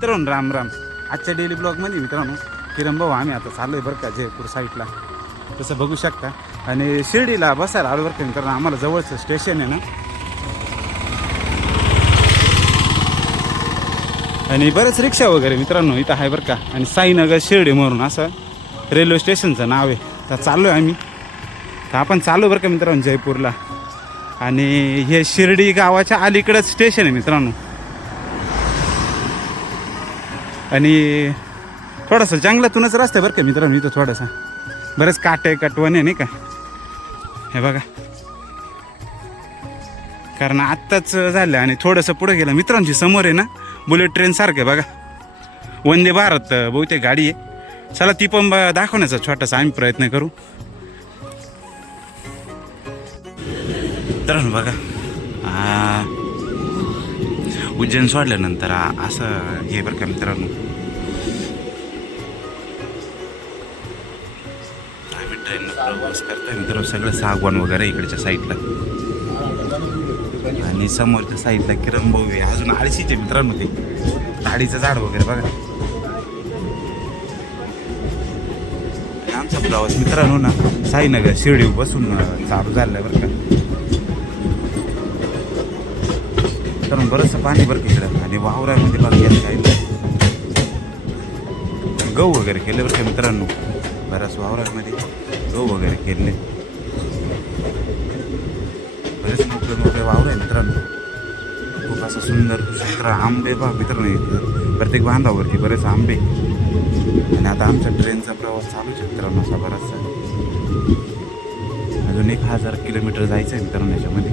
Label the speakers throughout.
Speaker 1: मित्रांनो राम राम. आजच्या डेली ब्लॉगमध्ये मित्रांनो किरण भाऊ आम्ही आता चाललो आहे बरं का जयपूर साईडला तसं बघू शकता. आणि शिर्डीला बसायला आलो बरं का मित्रांनो आम्हाला जवळचं स्टेशन आहे ना. आणि बरेच रिक्षा वगैरे मित्रांनो इथं आहे बरं का. आणि साईनगर शिर्डी म्हणून असं रेल्वे स्टेशनचं नाव आहे. तर चाललो आहे आम्ही. तर आपण चाललो बरं का मित्रांनो जयपूरला. आणि हे शिर्डी गावाच्या अलीकडंच स्टेशन आहे मित्रांनो. आणि थोडासा जंगलातूनच रस्ता आहे बरं का मित्रांनो इथं थोडासा. बरंच काटे कटवण आहे नाही का? हे बघा. कारण आत्ताच झालं आणि थोडंसं पुढं गेलं. मित्रांची समोर आहे ना बुलेट ट्रेन सारखं आहे बघा. वंदे भारत बहुतेक गाडी आहे. चला ती पण दाखवण्याचा छोटासा आम्ही प्रयत्न करू. तर बघा. उज्जैन सोडल्यानंतर असं हे बरं का मित्रांनो? आम्ही ट्रेन प्रवास करतोय मित्रांनो सगळं सागवान वगैरे इकडच्या साईडला. आणि समोरच्या साईडला किरण भाऊ आहे अजून आळशीचे मित्रांनो ते. ताडीचं झाड वगैरे बघा. आमचा प्रवास मित्रांनो ना साईनगर शिर्डी बसून चालू झालाय बरं का. कारण बरंचसं पाणी बरं का इकडं. आणि वावरामध्ये बघा या गहू वगैरे केले बरं का मित्रांनो. बऱ्याच वावरामध्ये गहू वगैरे केले. बरेच मोठे मोठे वावर आहे मित्रांनो. खूप असं सुंदर सुंदर आंबे बा मित्रांनो इथं. प्रत्येक बांधावरती बरेच आंबे. आणि आता आमचा ट्रेनचा प्रवास चालूच आहे मित्रांनो असा बराचसा. अजून एक हजार किलोमीटर जायचं आहे मित्रांनो याच्यामध्ये.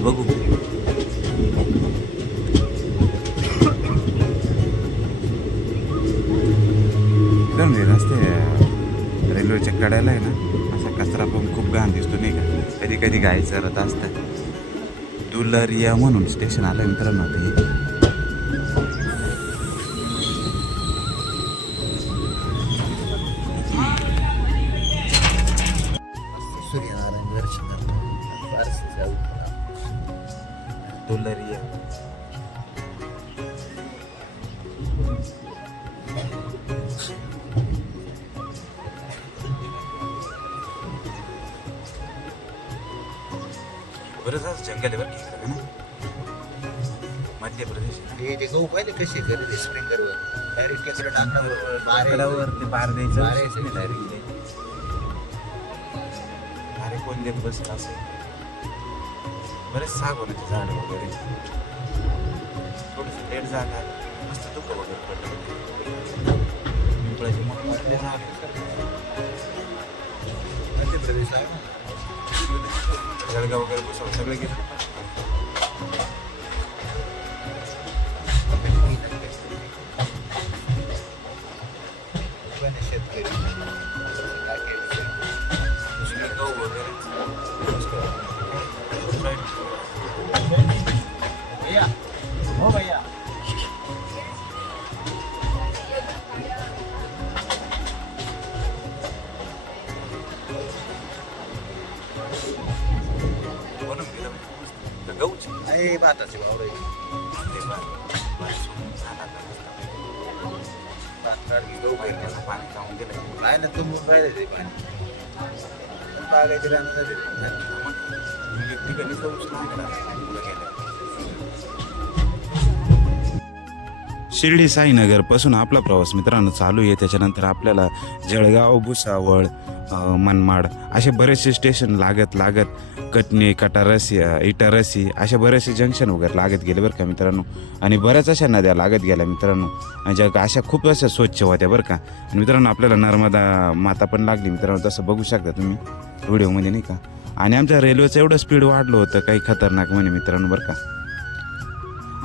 Speaker 1: बघू. मित्रांनो हे रस्ते रेल्वेच्या कड्याला आहे ना असा कचरा पण खूप घाण दिसतो नाही का? कधी कधी गाय चरत असतात. दुलरिया म्हणून स्टेशन आलं मित्रांनो
Speaker 2: ते
Speaker 1: दुलरिया बरंच असं जंगल आहे बरं का ना? मध्य प्रदेश.
Speaker 2: हे जे गहू पाहिले कसे करे ते स्प्रिंकरवर डायरेक्ट त्याकडे टाकण्यावर
Speaker 1: बारेवर ते बार द्यायचं ते. बारे कोण देत बसलं असेल? बरेच सागवानाचे झाड वगैरे थोडंसं लेट जागा आहे. मस्त धुकं वगैरे पडलं पिंपळाचे मोठमोठे झाड आहे.
Speaker 2: मध्य प्रदेश आहे ना
Speaker 1: जळगाव वगैरे बसव सगळे गेले
Speaker 2: शेतकरी
Speaker 1: शिर्डी साईनगरपासून आपला प्रवास मित्रांनो चालू आहे. त्याच्यानंतर आपल्याला जळगाव भुसावळ मनमाड असे बरेचसे स्टेशन लागत लागत कटनी कटारसी इटारसी असे बरेचसे जंक्शन वगैरे लागत गेले बरं का मित्रांनो. आणि बऱ्याच अशा नद्या लागत गेल्या मित्रांनो. आणि ज्या अशा खूप अशा स्वच्छ होत्या बरं का. आणि मित्रांनो आपल्याला नर्मदा माता पण लागली मित्रांनो तसं बघू शकता तुम्ही. व्हिडिओमध्ये नाही का? आणि आमच्या रेल्वेचं एवढं स्पीड वाढलं होतं काही खतरनाक म्हणे मित्रांनो बरं का.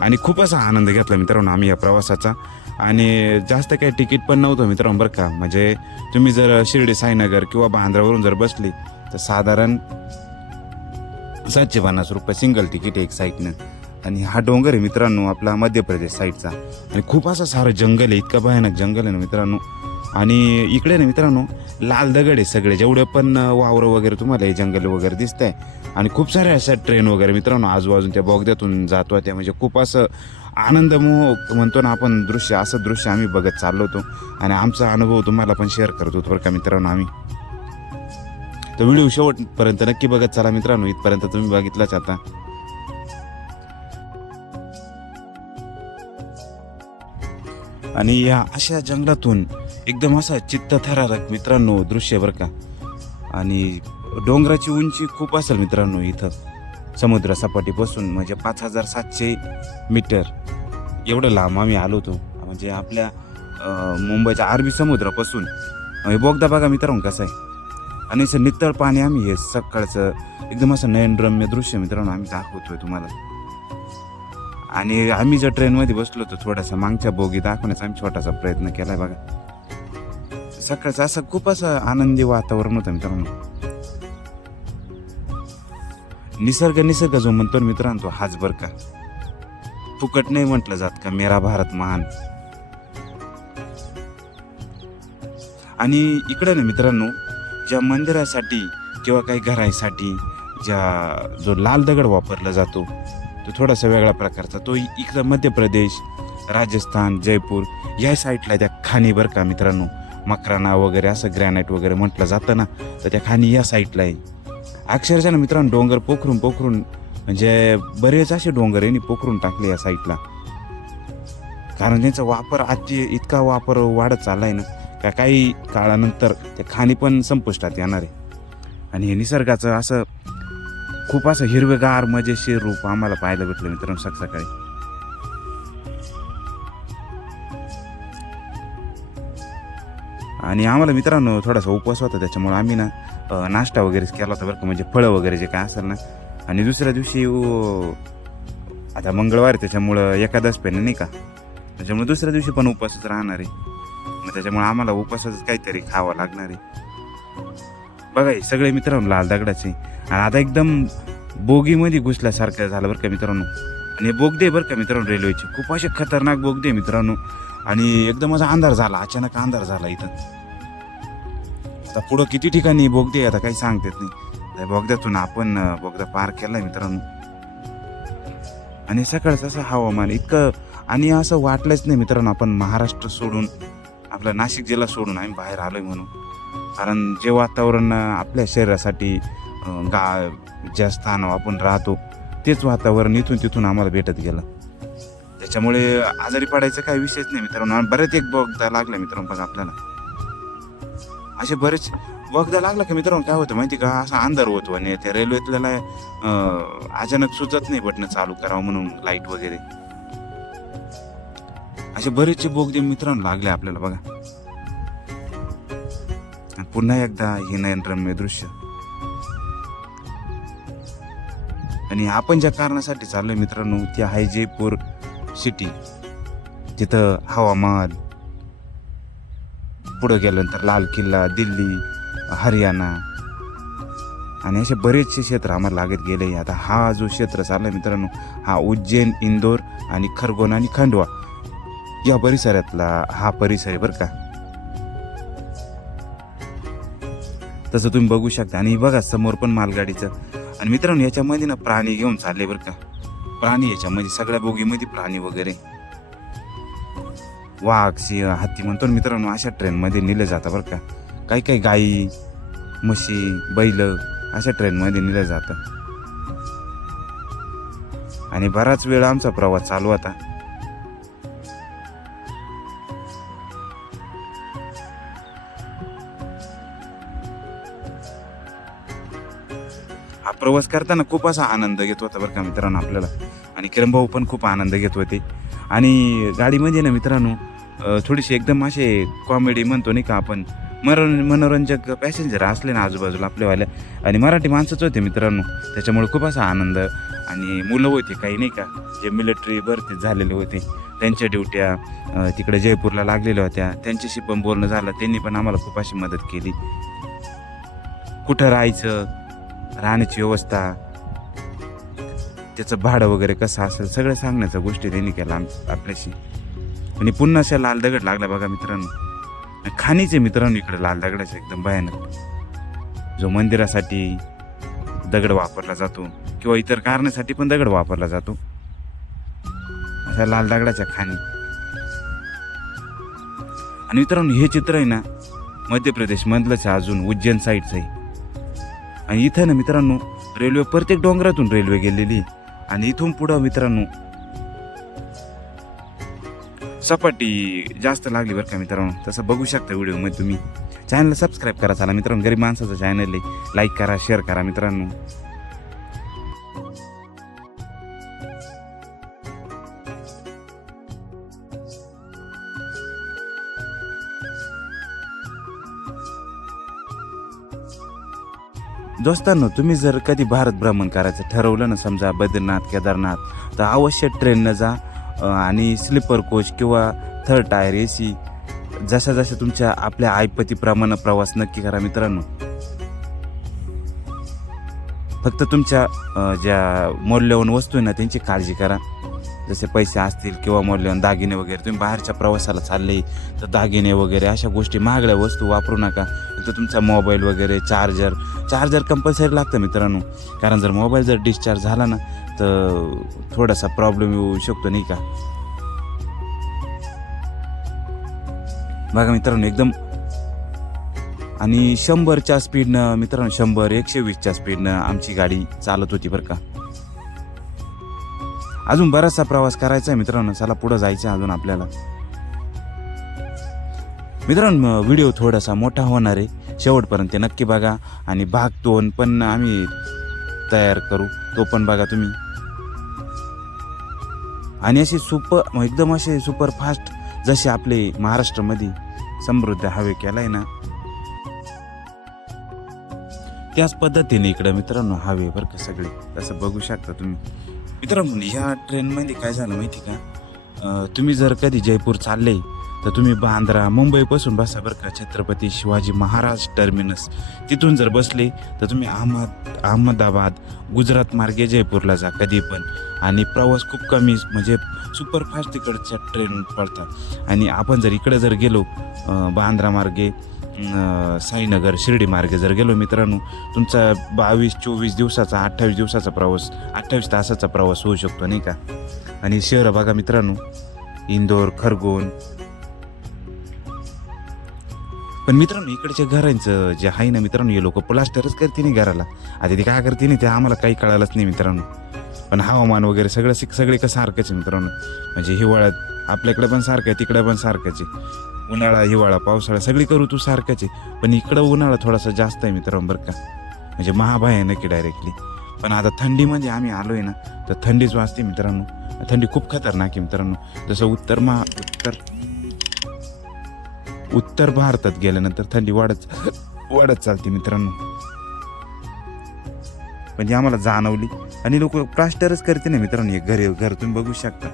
Speaker 1: आणि खूप असा आनंद घेतला मित्रांनो आम्ही या प्रवासाचा. आणि जास्त काही तिकीट पण नव्हतं मित्रांनो बरं का. म्हणजे तुम्ही जर शिर्डी साईनगर किंवा बांद्रावरून जर बसली तर साधारण सातशे पन्नास रुपये सिंगल तिकीट एक साईडनं आणि हा डोंगर आहे मित्रांनो आपला मध्य प्रदेश साईडचा आणि खूप असं सारं जंगल आहे इतकं भयानक जंगल आहे ना मित्रांनो. आणि इकडे ना मित्रांनो लाल दगड आहे सगळे. जेवढे पण वावरं वगैरे तुम्हाला हे जंगल वगैरे दिसतंय आणि खूप साऱ्या अशा ट्रेन वगैरे मित्रांनो आजूबाजून त्या बोगद्यातून जातो त्या म्हणजे खूप असं आनंदमोह म्हणतो ना आपण दृश्य असं दृश्य आम्ही बघत चाललो होतो. आणि आमचा अनुभव तुम्हाला पण शेअर करत होतो बरं का मित्रांनो आम्ही. तर व्हिडिओ शेवटपर्यंत नक्की बघत चला मित्रांनो इथपर्यंत तुम्ही बघितलाच आता. आणि या अशा जंगलातून एकदम असा चित्त थरारक मित्रांनो दृश्य बरं का. आणि डोंगराची उंची खूप असेल मित्रांनो इथं. समुद्र सपाटीपासून म्हणजे पाच हजार सातशे मीटर. एवढं लांब आम्ही आलो होतो. म्हणजे आपल्या मुंबईच्या अरबी समुद्रापासून. बोगदा बघा मित्रांनो कसं आहे. आणि असं नितळ पाणी आम्ही हे सकाळचं एकदम असं नयनरम्य दृश्य मित्रांनो आम्ही दाखवतोय तुम्हाला. आणि आम्ही जर ट्रेनमध्ये बसलो होतो थोडासा मागच्या बोगी दाखवण्याचा आम्ही छोटासा प्रयत्न केला आहे बघा. सकाळचं असं खूप असं आनंदी वातावरण होतं मित्रांनो. निसर्ग निसर्ग जो म्हणतो मित्रांनो तो हाच बर का. फुकट नाही म्हटलं जात का मेरा भारत महान. आणि इकडे ना मित्रांनो ज्या मंदिरासाठी किंवा काही घरासाठी ज्या जो लाल दगड वापरला जातो तो थोडासा वेगळा प्रकारचा. तो इकडं मध्य प्रदेश राजस्थान जयपूर या साईडला त्या खाणी बरं का मित्रांनो. मकराना वगैरे असं ग्रॅनाईट वगैरे म्हटलं जातं ना तर त्या खाणी या साईटला आहे. अक्षरशः ना मित्रांनो डोंगर पोखरून पोखरून म्हणजे बरेच असे डोंगर यांनी पोखरून टाकले या साईटला कारण त्यांचा वापर अति इतका वापर वाढत चाललाय ना का काही काळानंतर त्या खाणी पण संपुष्टात येणार आहे. आणि हे निसर्गाचं असं खूप असं हिरवेगार मजेशीर रूप आम्हाला पाहायला भेटलं मित्रांनो सकाळी. आणि आम्हाला मित्रांनो थोडासा उपवास होता त्याच्यामुळे आम्ही ना नाश्ता वगैरे केला होता बरं का म्हणजे फळं वगैरे जे काय असेल ना. आणि दुसऱ्या दिवशी आता मंगळवार त्याच्यामुळं एकादश पेन नाही का. त्याच्यामुळे दुसऱ्या दिवशी पण उपवासच राहणार आहे. मग त्याच्यामुळे आम्हाला उपवासच काहीतरी खावं लागणार आहे. बघा हे सगळे मित्रांनो लाल दगडाचे. आणि आता एकदम बोगीमध्ये घुसल्यासारखं झालं बरं का मित्रांनो. आणि हे बोगदे बरं का मित्रांनो रेल्वेचे. खूप असे खतरनाक बोगदे मित्रांनो. आणि एकदम अंधार झाला अचानक अंधार झाला इथं. आता पुढं किती ठिकाणी बोगदे आता काही सांगतात नाही. बोगद्यातून आपण बोगदा पार केला मित्रांनो. आणि सकाळचं असं हवामान इतकं आणि असं वाटलंच नाही मित्रांनो आपण महाराष्ट्र सोडून आपला नाशिक जिल्हा सोडून आम्ही बाहेर आलोय म्हणून. कारण जे वातावरण आपल्या शरीरासाठी गा ज्या स्थानावर आपण राहतो तेच वातावरण इथून तिथून आम्हाला भेटत गेलं. त्याच्यामुळे आजारी पडायचं काही विषयच नाही मित्रांनो. आणि बरेच एक बोगदा लागला मित्रांनो बघा आपल्याला. असे बरेच बघदा लागला का मित्रांनो? काय होतं माहिती का? असा अंधार होतो आणि त्या रेल्वेतल्याला अचानक सुचत नाही बटणं चालू करावं म्हणून लाइट वगैरे. असे बरेचसे बोगदे मित्रांनो लागले आपल्याला बघा. पुन्हा एकदा हे नयनरम्य दृश्य. आणि आपण ज्या कारणासाठी चाललोय मित्रांनो ते आहे जयपूर. सिटी तिथं हवामान. पुढं गेल्यानंतर लाल किल्ला दिल्ली हरियाणा. आणि असे बरेचसे क्षेत्र आम्हाला लागत गेले आता हा जो क्षेत्र चालला मित्रांनो हा उज्जैन इंदोर आणि खरगोन आणि खंडवा या परिसरातला हा परिसर आहे बरं का. तसं तुम्ही बघू शकता. आणि बघा समोर पण मालगाडीचं. आणि मित्रांनो याच्यामध्ये ना प्राणी घेऊन चालले बरं का. प्राणी याच्यामध्ये सगळ्या बोगीमध्ये प्राणी वगैरे. वाघ सिंह हत्ती म्हणतो मित्रांनो अशा ट्रेनमध्ये नेलं जातं बरं का. काही काही गाई म्हशी बैल अशा ट्रेनमध्ये नेलं जातं. आणि बराच वेळ आमचा प्रवास चालू होता. प्रवास करताना खूप असा आनंद घेत होता बरं का मित्रांनो आपल्याला. आणि किरण भाऊ पण खूप आनंद घेत होते आणि गाडीमध्ये ना मित्रांनो थोडीशी एकदम असे कॉमेडी म्हणतो नाही का आपण. मनो मनोरंजक पॅसेंजर असले ना आजूबाजूला आपल्यावाल्या आणि मराठी माणसंच होते मित्रांनो त्याच्यामुळे खूप असा आनंद आणि मुलं होते काही नाही का जे मिलिटरी भरतीत झालेले होते. त्यांच्या ड्युट्या तिकडे जयपूरला लागलेल्या होत्या. त्यांच्याशी पण बोलणं झालं त्यांनी पण आम्हाला खूप अशी मदत केली. कुठं राहायचं राहण्याची व्यवस्था त्याचं भाडं वगैरे कसं असेल सगळं सांगण्याच्या गोष्टी त्यांनी केल्या आम- आपल्याशी. आणि पुन्हा अशा लाल दगड लागला बघा मित्रांनो. खाणीचे मित्रांनो इकडे लाल दगडाचे एकदम भयानक. जो मंदिरासाठी दगड वापरला जातो किंवा इतर कारणासाठी पण दगड वापरला जातो. अशा लाल दगडाच्या खाणी. आणि मित्रांनो हे चित्र आहे ना मध्य प्रदेश मधलंच अजून उज्जैन साईडचं आहे. आणि इथं ना मित्रांनो रेल्वे प्रत्येक डोंगरातून रेल्वे गेलेली. आणि इथून पुढं मित्रांनो सपाटी जास्त लागली बरं का मित्रांनो. तसं बघू शकता व्हिडिओमध्ये तुम्ही. चॅनलला सबस्क्राईब करा चला मित्रांनो गरीब माणसाचं चॅनल आहे. लाईक करा शेअर करा मित्रांनो. दोस्तांनो तुम्ही जर कधी भारत भ्रमण करायचं ठरवलं ना समजा बद्रीनाथ केदारनाथ तर अवश्य ट्रेननं जा आणि स्लीपर कोच किंवा थर्ड टायर ए सी जशा जशा तुमच्या आपल्या आयपतीप्रमाणे प्रवास नक्की करा मित्रांनो. फक्त तुमच्या ज्या मौल्यवान वस्तू आहे ना त्यांची काळजी करा. जसे पैसे असतील किंवा मौल्यवान दागिने वगैरे तुम्ही बाहेरच्या प्रवासाला चालले तर दागिने वगैरे अशा गोष्टी महागड्या वस्तू वापरू नका. तर तुमचा मोबाईल वगैरे चार्जर चार्जर कंपल्सरी लागतं मित्रांनो. कारण जर मोबाईल जर डिस्चार्ज झाला ना तर थोडासा प्रॉब्लेम येऊ शकतो नाही का? बघा मित्रांनो एकदम आणि शंभरच्या स्पीडनं मित्रांनो शंभर एकशे वीसच्या स्पीडनं आमची गाडी चालत होती बरं का. अजून बराचसा प्रवास करायचा आहे मित्रांनो. चला पुढं जायचं आहे अजून आपल्याला. मित्रांनो व्हिडिओ थोडासा मोठा होणार आहे. शेवटपर्यंत नक्की बघा आणि भाग दोन पण आम्ही तयार करू. तो पण बघा तुम्ही. आणि असे सुपर एकदम असे सुपर फास्ट जसे आपले महाराष्ट्रामध्ये समृद्ध हवे केलाय ना. त्याच पद्धतीने इकडं मित्रांनो हवे बरं का सगळे. तसं बघू शकता तुम्ही. मित्रांनो म्हणजे ह्या ट्रेनमध्ये काय झालं माहिती का? तुम्ही जर कधी जयपूर चालले तर तुम्ही बांद्रा मुंबईपासून बसा बरं का छत्रपती शिवाजी महाराज टर्मिनस तिथून जर बसले तर तुम्ही अहमद अहमदाबाद गुजरात मार्गे जयपूरला जा कधी पण. आणि प्रवास खूप कमी म्हणजे सुपरफास्ट तिकडच्या ट्रेन पडतात. आणि आपण जर इकडे जर गेलो बांद्रा मार्गे साईनगर शिर्डी मार्गे जर गेलो मित्रांनो तुमचा बावीस चोवीस दिवसाचा अठ्ठावीस दिवसाचा प्रवास अठ्ठावीस तासाचा प्रवास होऊ शकतो नाही का? आणि शहरं बघा मित्रांनो इंदोर खरगोन. पण मित्रांनो इकडच्या घरांचं जे आहे ना मित्रांनो हे लोक प्लास्टरच करते नाही घराला. आता ते काय करते नाही ते आम्हाला काही कळालंच नाही मित्रांनो. पण हवामान वगैरे सगळं सगळे कसं सारखंच आहे मित्रांनो. म्हणजे हिवाळ्यात आपल्याकडे पण सारखं आहे तिकडे पण सारखंच आहे. उन्हाळा हिवाळा पावसाळा सगळी करू तू आहे. पण इकडं उन्हाळा थोडासा जास्त आहे मित्रांनो बरं का. म्हणजे महाभयानक की डायरेक्टली पण आता थंडीमध्ये आम्ही आलो आहे ना तर थंडीच वाजते मित्रांनो. थंडी खूप खतरनाक आहे मित्रांनो. जसं उत्तर महा उत्तर उत्तर भारतात गेल्यानंतर थंडी वाढत वाढत चालते मित्रांनो. म्हणजे आम्हाला जाणवली. आणि लोक प्लास्टरच करते ना मित्रांनो हे घर घर तुम्ही बघू शकता.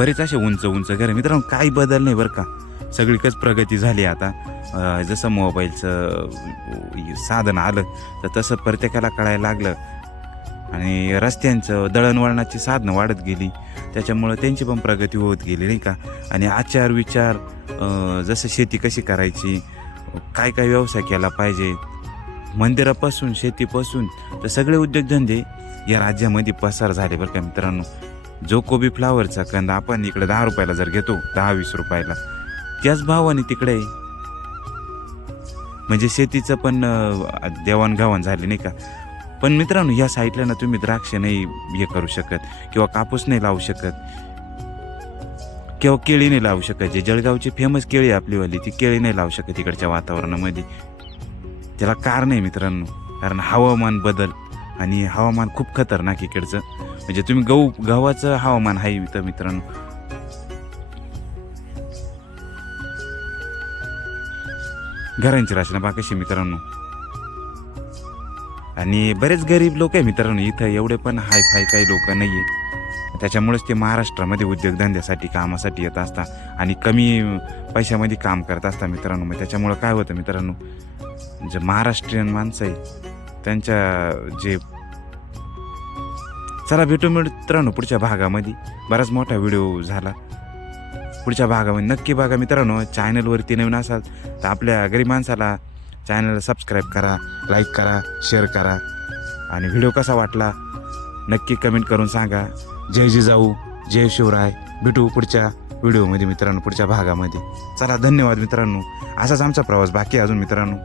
Speaker 1: बरेच असे उंच उंच घर मित्रांनो काही बदल नाही बरं का. सगळीकच प्रगती झाली आता. जसं मोबाईलचं साधन आलं तर तसं प्रत्येकाला कळायला लागलं. आणि रस्त्यांचं दळणवळणाची साधनं वाढत गेली. त्याच्यामुळं त्यांची पण प्रगती होत गेली नाही का? आणि आचार विचार जसं शेती कशी करायची काय काय व्यवसाय केला पाहिजे मंदिरापासून शेतीपासून तर सगळे उद्योगधंदे या राज्यामध्ये पसार झाले बरं का मित्रांनो. जो कोबी फ्लावरचा कंद आपण इकडे दहा रुपयाला जर घेतो दहा वीस रुपयाला त्याच भावाने तिकडे म्हणजे शेतीचं पण देवाणघेवाण झाली नाही का? पण मित्रांनो या साईडला ना तुम्ही द्राक्ष नाही हे करू शकत किंवा कापूस नाही लावू शकत किंवा केळी नाही लावू शकत. जे जळगावची फेमस केळी आपलीवाली ती केळी नाही लावू शकत इकडच्या वातावरणामध्ये. त्याला कारण आहे मित्रांनो कारण हवामान बदल आणि हवामान खूप खतरनाक इकडचं. म्हणजे तुम्ही गहू गव्हाचं हवामान आहे इथं मित्रांनो. घरांची रचना बाकीशी मित्रांनो. आणि बरेच गरीब लोक आहे मित्रांनो इथं एवढे पण हाय फाय काही लोक नाही आहे त्याच्यामुळेच ते महाराष्ट्रामध्ये उद्योगधंद्यासाठी कामासाठी येत असतात आणि कमी पैशामध्ये काम करत असतात मित्रांनो. मग त्याच्यामुळं काय होतं मित्रांनो जे महाराष्ट्रीयन माणसं आहे त्यांच्या जे चला भेटू मित्रांनो पुढच्या भागामध्ये. बराच मोठा व्हिडिओ झाला. पुढच्या भागामध्ये नक्की बघा मित्रांनो चॅनलवरती नवीन असाल तर आपल्या गरीब माणसाला चॅनलला सबस्क्राईब करा लाईक करा शेअर करा. आणि व्हिडिओ कसा वाटला नक्की कमेंट करून सांगा. जय जिजाऊ जय शिवराय. भेटू पुढच्या व्हिडिओमध्ये मित्रांनो पुढच्या भागामध्ये. चला धन्यवाद मित्रांनो. असाच आमचा प्रवास बाकी अजून मित्रांनो.